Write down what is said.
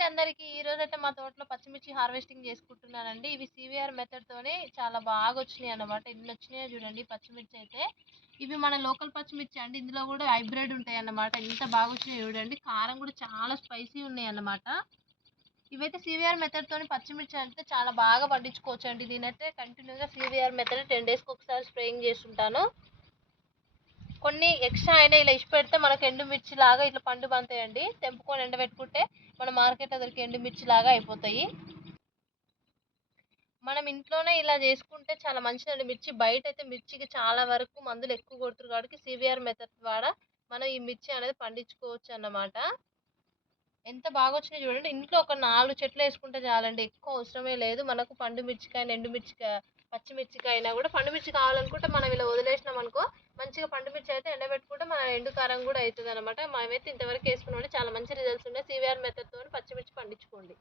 అండి అందరికి. ఈరోజైతే మా తోటలో పచ్చిమిర్చి హార్వెస్టింగ్ చేసుకుంటున్నానండి. ఇవి సీవీఆర్ మెథడ్‌తోనే చాలా బాగా వచ్చినాయన్నమాట. ఎన్నొచ్చినాయో చూడండి పచ్చిమిర్చి అయితే. ఇవి మన లోకల్ పచ్చిమిర్చి అండి. ఇందులో కూడా హైబ్రిడ్ ఉంటాయన్నమాట. ఎంత బాగా వచ్చినాయో చూడండి. కారం కూడా చాలా స్పైసీ ఉన్నాయన్నమాట. ఇవైతే సీవీఆర్ మెథడ్‌తోని పచ్చిమిర్చి అయితే చాలా బాగా పండించుకోవచ్చండి. నేనైతే కంటిన్యూగా సీవీఆర్ మెథడ్ 10 డేస్‌కి ఒకసారి స్ప్రేయింగ్ చేస్తుంటాను. కొన్ని ఎక్స్ట్రా అయినా ఇలా ఇచ్చిపెడితే మనకు ఎండుమిర్చి లాగా ఇట్లా పండు బంతాయండి. తెంపుకొని ఎండబెట్టుకుంటే మన మార్కెట్లో దొరికే ఎండుమిర్చి లాగా అయిపోతాయి. మనం ఇంట్లోనే ఇలా చేసుకుంటే చాలా మంచిదండి. మిర్చి బయట అయితే మిర్చికి చాలా వరకు మందులు ఎక్కువ కొడుతురు కాబట్టి సీవీఆర్ మెథడ్ ద్వారా మనం ఈ మిర్చి అనేది పండించుకోవచ్చు అన్నమాట. ఎంత బాగా వచ్చినాయి చూడండి. ఇంట్లో ఒక 4 చెట్లు వేసుకుంటే చాలండి. ఎక్కువ అవసరమే లేదు. మనకు పండు మిర్చికైనా ఎండు పచ్చిమిర్చికైనా కూడా పండు మిర్చి కావాలనుకుంటే మనం ఇలా వదిలేసినాం అనుకో మంచిగా పండు మిర్చి అయితే ఎండబెట్టుకుంటే మన ఎండు కారం కూడా అవుతుంది అనమాట. మేమైతే ఇంతవరకు వేసుకున్నాం చాలా మంచి రిజల్ట్స్ ఉన్నాయి. సీవీఆర్ మెథడ్తో పచ్చిమిర్చి పండించుకోండి.